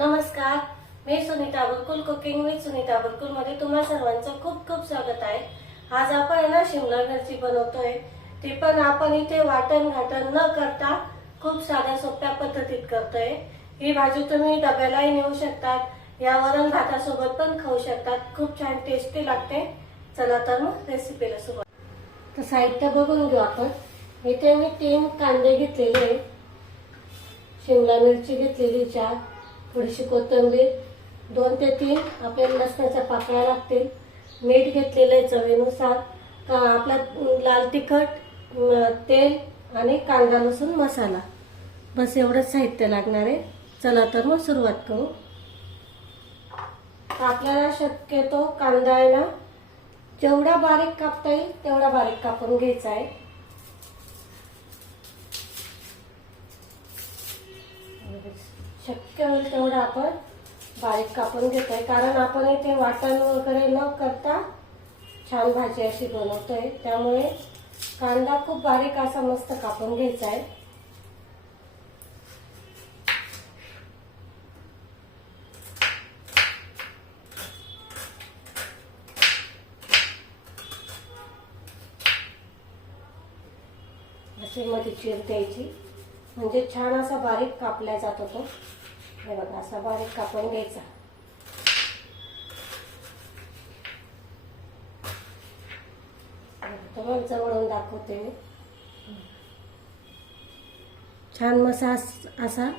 नमस्कार मी Sunita Bulkul cooking with Sunita बुलकुलमध्ये तुम्हा सर्वांचं खूप खूप स्वागत आहे. आज आपण आहे ना शिमला मिरची बनवतोय. ती पण आपण इथे वाटण घाटण न करता खूप साध्या सोप्या पद्धतीत करतोय. ही भाजी तुम्ही डब्यालाही नेऊ शकतात या वरण भातासोबत पण खाऊ शकतात. खूप छान टेस्टी लागते. चला तर मग रेसिपीला सुरुवात. तर साहित्य बघून घेऊ आपण. इथे मी तीन कांदे घेतलेले शिमला मिरची घेतलेली चार. थोडीशी कोथिंबीर दोन ते तीन आपल्या लसणाच्या पाकळ्या लागतील. मीठ घेतलेलं आहे चवीनुसार. का आपला लाल तिखट तेल आणि कांदा लसूण मसाला. बस एवढंच साहित्य लागणार आहे. चला तर मग सुरुवात करू. आपल्याला शक्यतो कांदा आहे ना जेवढा बारीक कापता येईल तेवढा बारीक कापून घ्यायचा आहे. शक्य होईल तेवढं आपण बारीक कापून घेतोय. कारण आपण इथे वाटण वगैरे न करता छान भाजी अशी बनवतोय. त्यामुळे कांदा खूप बारीक असा मस्त कापून घ्यायचा आहे. अशी मध्ये चिर द्यायची. म्हणजे छान असा बारीक कापला जातो तो हे बघा असा बारीक कापून घ्यायचा. तुम्हाला जवळून दाखवते मी. छान मसा असा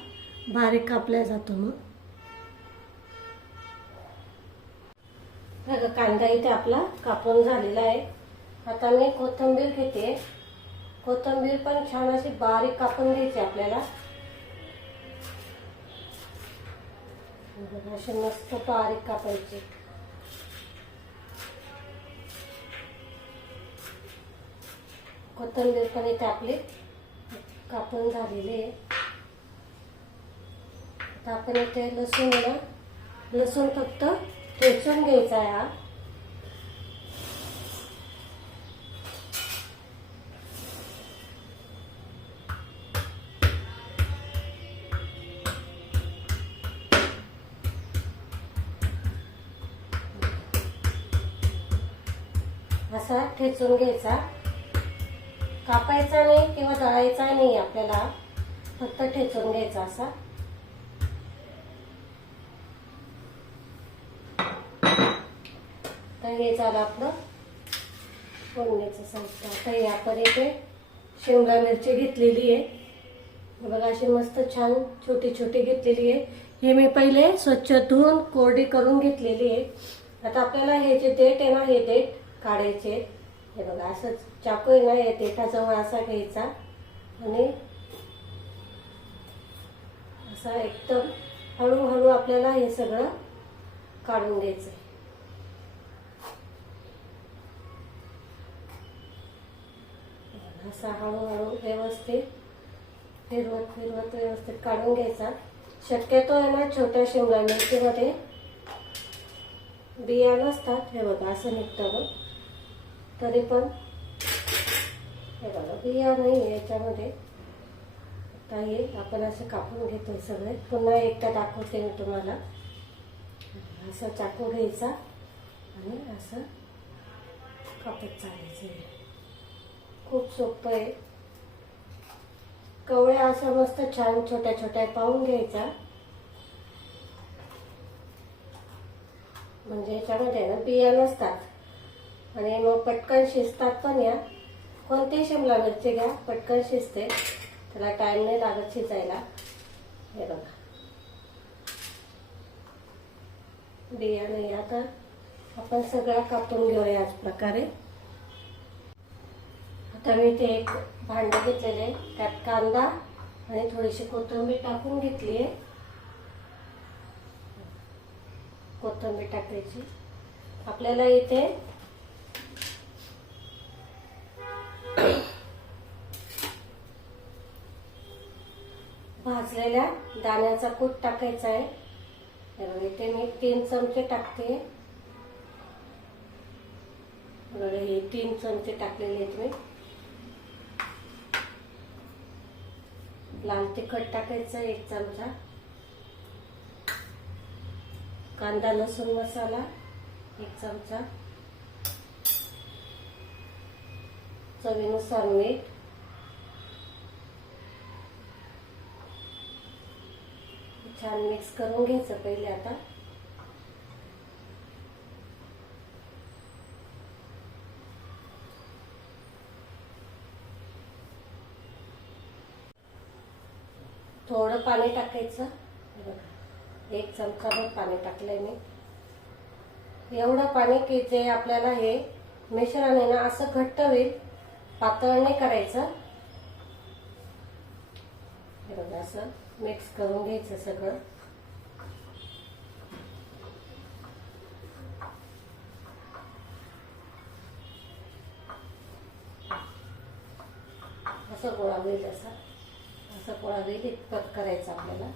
बारीक कापला जातो मग. बघा कांदा इथे आपला कापून झालेला आहे. आता मी कोथिंबीर घेते. कोथिंबीर पण छान अशी बारीक कापून घ्यायची आपल्याला. बघा, मस्त बारीक कापायची कोथंबीर पण इथे आपली कापून झालेली आहे. आता आपण इथे लसूण ना लसूण फक्त ठेचून घ्यायचा आहे हा. असा ठेचून घ्यायचा. कापायचा नाही किंवा दळायचा नाही आपल्याला फक्त ठेचून घ्यायचा असा. तर हे झालं आपलं फोडणीचं साहित्य. आता हे आपण इथे शिमला मिरची घेतलेली आहे. बघा अशी मस्त छान छोटी छोटी घेतलेली आहे. हे मी पहिले स्वच्छ धुवून कोरडी करून घेतलेली आहे. आता आपल्याला हे जे देठ आहे ना हे देठ काढायचे. हे बघा असं चाकू आहे ना या देठाजवळ असा घ्यायचा. आणि असा एकदम हळूहळू आपल्याला हे सगळं काढून घ्यायचं असा हळूहळू व्यवस्थित फिरवत फिरवत व्यवस्थित काढून घ्यायचा. शक्यतो आहे ना छोट्या शिमला मिरचीमध्ये बिया नसतात. हे बघा असं निघतं बघ. तरी पण हे बघा बिया नाही आहे याच्यामध्ये. आता हे आपण असं कापून घेतोय सगळे. पुन्हा एकदा दाखवते मी तुम्हाला. असं चाकू घ्यायचा आणि असं कापत चालायचं खूप सोपं आहे. कवळ्या असं मस्त छान छोट्या छोट्या पाहून घ्यायचा म्हणजे याच्यामध्ये ना बिया नसतात. आणि मग पटकन शिजतात पण या. कोणते शिमला मिरची घ्या पटकन शिजते. त्याला टाइम नाही लागत शिजायला. हे बघा. बिया नाही आता आपण सगळा कापून घेऊया याच प्रकारे. आता मी ते एक भांडं घेतलेले त्यात कांदा आणि थोडीशी कोथिंबीर टाकून घेतली आहे. कोथिंबीर टाकायची. आपल्याला इथे भाजलेल्या दाण्याचा कूट टाकायचा आहे. बघा, इथे मी तीन चमचे टाकते. बघा, हे तीन चमचे टाकलेले आहेत मी. लाल तिखट टाकायचं एक चमचा. कांदा लसूण मसाला एक चमचा. चवीनुसार मीठ. छान मिक्स करून घ्यायचं पहिले आता. थोडं पाणी टाकायचं. बघा एक चमचाभर पाणी टाकलंय मी. एवढं पाणी की जे आपल्याला हे मिश्रण ना असं घट्ट होईल पातळ नाही करायचं. हे बघा असं. मिक्स करून घ्यायचं सगळं. असं गोळा होईल असा असं गोळा होईल इतपत करायचं आपल्याला.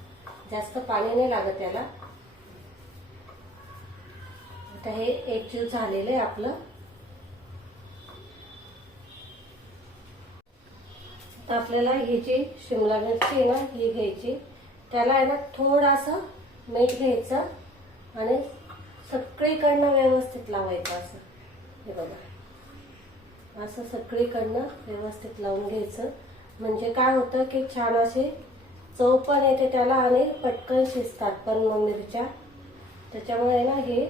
जास्त पाणी नाही लागत त्याला. आता हे एकजीव झालेलं आहे आपलं. आपल्याला ही जी शिमला मिरची आहे ना ही घ्यायची. त्याला आहे ना थोडंसं मीठ घ्यायचं आणि सगळीकडनं व्यवस्थित लावायचं असं. हे बघा. असं सगळीकडनं व्यवस्थित लावून घ्यायचं. म्हणजे काय होतं की छान असे चव पण येते त्याला आणि पटकन शिजतात पण मिरच्या त्याच्यामुळे ना हे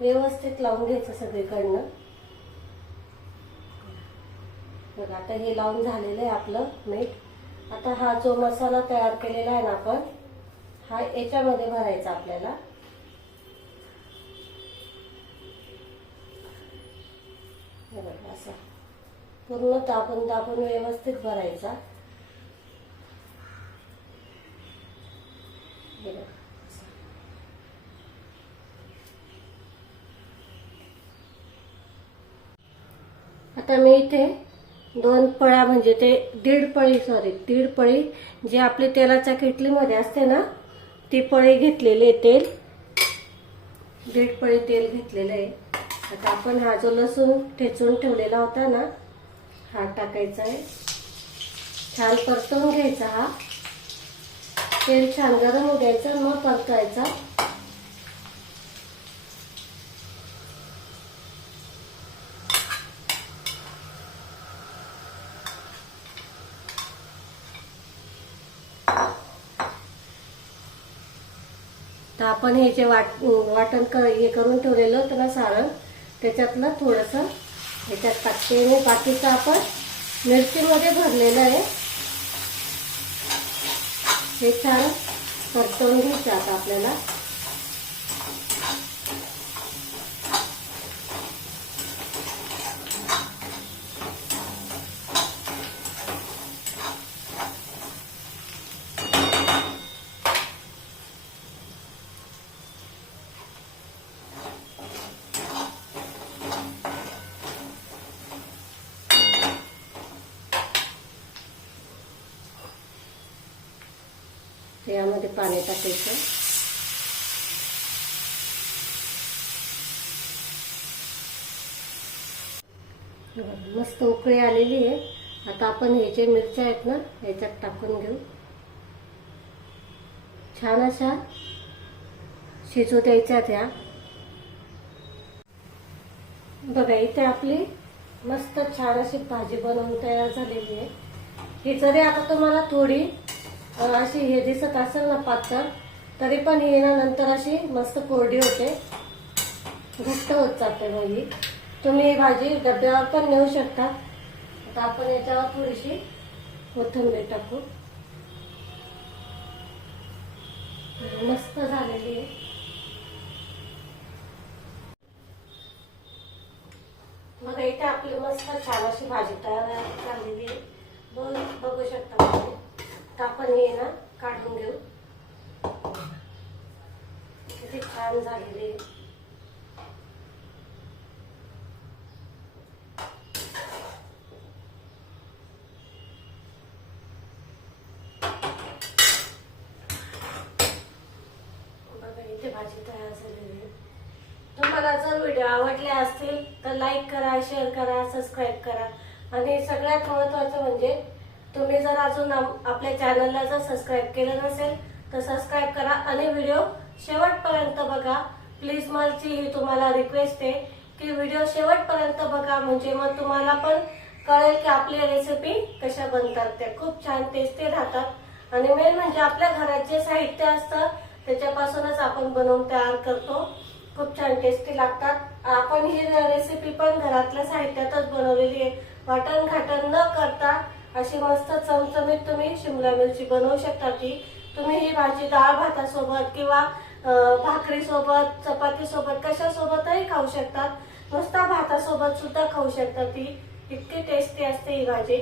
व्यवस्थित लावून घ्यायचं सगळीकडनं. बघा आता हे लावून झालेलं आहे आपलं मीठ. आता हा जो मसाला तयार केलेला आहे ना आपण हा याच्यामध्ये भरायचा आपल्याला. हे असा. पूर्ण तापून तापून व्यवस्थित भरायचा. आता मी इथे दोन पळ्या म्हणजे ते दीड पळी सॉरी दीड पळी जे आपली तेलाच्या किटलीमध्ये असते ना ती पळी घेतलेली आहे तेल. दीड पळी तेल घेतलेलं आहे. आता आपण हा जो लसूण ठेचून ठेवलेला होता ना हा टाकायचा आहे. छान परतवून घ्यायचा हा. तेल छान गरम होऊ मग परतायचा. तर आपण हे जे वाट वाटण कर हे करून ठेवलेलं होतं ना सारण त्याच्यातलं थोडंसं ह्याच्यात टाकते आणि बाकीचं आपण मिरचीमध्ये भरलेलं आहे. हे छान परतवून घ्यायचं आता आपल्याला. यामध्ये पाणी टाकायचं. मस्त उकळी आलेली आहे. आता आपण हे जे मिरच्या आहेत ना याच्यात टाकून घेऊ. छान अशा शिजू द्यायच्या त्या. बघा इथे आपली मस्त छान अशी भाजी बनवून तयार झालेली आहे. ही जरी आता तुम्हाला थोडी अशी हे दिसत असेल ना पातळ तरी पण हे ना नंतर अशी मस्त कोरडी होते. घट्ट होत जाते मग ही तुम्ही ही भाजी डब्यावर पण नेऊ शकता. आता आपण याच्यावर थोडीशी कोथिंबीर टाकू. मस्त झालेली आहे. मग इथे आपली मस्त छान अशी भाजी तयार झालेली आहे. बघ- बघू शकता तुम्ही. आपण हे ना काढून घेऊ. किती छान झालेले. आहे इथे भाजी तयार झालेली तुम्हाला जर व्हिडिओ आवडले असतील तर लाईक करा शेअर करा सबस्क्राईब करा. आणि सगळ्यात महत्वाचं म्हणजे तुम्ही जर अजून आपल्या चॅनलला जर सबस्क्राईब केलं नसेल तर सबस्क्राईब करा आणि व्हिडिओ शेवटपर्यंत बघा. प्लीज माझी ही तुम्हाला रिक्वेस्ट आहे की व्हिडिओ शेवटपर्यंत बघा. म्हणजे मग तुम्हाला पण कळेल की आपली रेसिपी कशा बनतात. त्या खूप छान टेस्टी राहतात. आणि मेन म्हणजे आपल्या घरात जे साहित्य असतं त्याच्यापासूनच आपण बनवून तयार करतो. खूप छान टेस्टी लागतात. आपण ही रेसिपी पण घरातल्या साहित्यातच बनवलेली आहे. वाटण घाटण न करता अशी मस्त चमचमीत तुम्ही शिमला मिरची बनवू शकता ती. तुम्ही ही भाजी डाळ भातासोबत किंवा भाकरी सोबत चपाती सोबत खाऊ शकतात. नुसता भातासोबत सुद्धा खाऊ शकता ती. इतकी टेस्टी असते ही भाजी.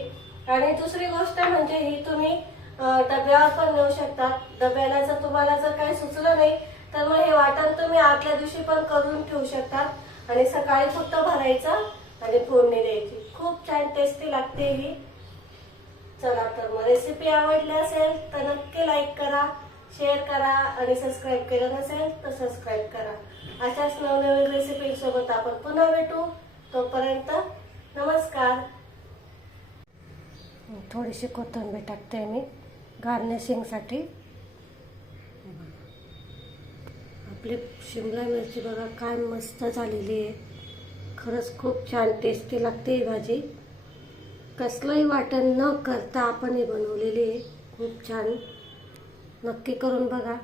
आणि दुसरी गोष्ट म्हणजे ही तुम्ही डब्यावर पण नेऊ शकतात डब्याला जर तुम्हाला जर काही सुचलं नाही तर मग हे वाटण तुम्ही आदल्या दिवशी पण करून ठेवू शकतात आणि सकाळी फक्त भरायचं आणि फोडणी द्यायची. खूप छान टेस्टी लागते ही. चला तर मग रेसिपी आवडली असेल तर नक्की लाईक करा शेअर करा आणि सबस्क्राईब केलं नसेल तर सबस्क्राईब करा. अशाच नवनवीन रेसिपी सोबत आपण पुन्हा भेटू. तोपर्यंत नमस्कार. थोडीशी कोथिंबीर टाकते मी गार्निशिंगसाठी आपली शिमला मिरची बघा काय मस्त झालेली आहे. खरंच खूप छान टेस्टी लागते ही भाजी. कसलंही वाटण न करता आपण हे बनवलेले आहे. खूप छान. नक्की करून बघा.